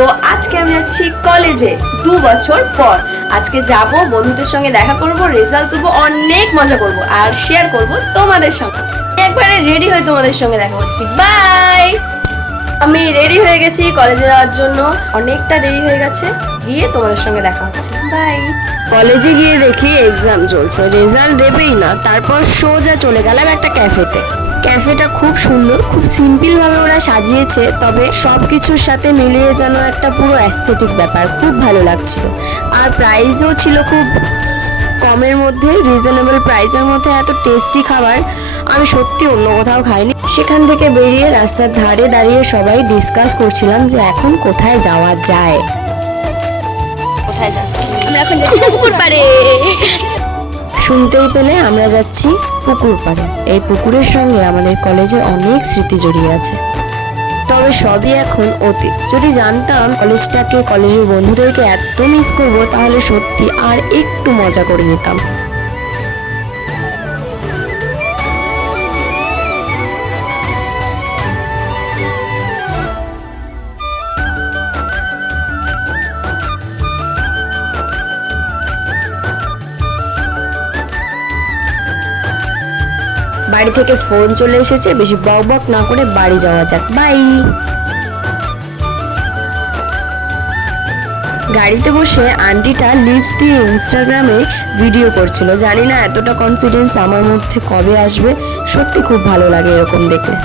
তো আজকে আমি যাচ্ছি কলেজে 2 বছর পর। আজকে যাব, বন্ধুদের সঙ্গে দেখা করব, রেজাল্ট তুলবো, অনেক মজা করব আর শেয়ার করব তোমাদের সঙ্গে। একবারে রেডি হয়ে তোমাদের সঙ্গে দেখা হচ্ছে। বাই। আমি রেডি হয়ে গেছি কলেজে যাওয়ার জন্য, অনেকটা দেরি হয়ে গেছে, গিয়ে তোমাদের সঙ্গে দেখা হচ্ছে। বাই। কলেজে গিয়ে দেখি এক্সাম চলছে, রেজাল্ট দেবেই না, তারপর সোজা চলে গেলাম একটা ক্যাফেতে। ক্যাফেটা খুব সুন্দর, খুব সিম্পল ভাবে ওরা সাজিয়েছে, তবে সবকিছুর সাথে মিলিয়ে যেন একটা পুরো অ্যাস্থেটিক ব্যাপার, খুব ভালো লাগছিল। আর প্রাইসও ছিল খুব কমের মধ্যে, রিজনেবল প্রাইসের মধ্যে এত টেস্টি খাবার আমি সত্যি অন্য কোথাও খাইনি। সেখান থেকে বেরিয়ে রাস্তার ধারে দাঁড়িয়ে সবাই ডিসকাস করছিলাম যে এখন কোথায় যাওয়া যায়। কোথায় যাচ্ছি? আমরা এখন যাচ্ছি পুকুর পাড়ে। শুনতেই পেলে আমরা যাচ্ছি পুকুর পাড়ে। এই পুকুরের সঙ্গে আমাদের কলেজের অনেক স্মৃতি জড়িয়ে আছে, তবে সবই এখন অতীত। যদি জানতাম কলেজটাকে, কলেজের বন্ধুদেরকে এত মিস করবো, তাহলে সত্যি আর একটু মজা করে নিতাম। বাড়ি থেকে ফোন চলে এসেছে, বেশি বক বক না করে বাড়ি যাওয়া যাক। বাই। গাড়িতে বসে আন্টিটা লিপস দিয়ে ইনস্টাগ্রামে ভিডিও করছিল। জানি না এতটা কনফিডেন্স আমার মধ্যে কবে আসবে, সত্যি খুব ভালো লাগে এরকম দেখলে।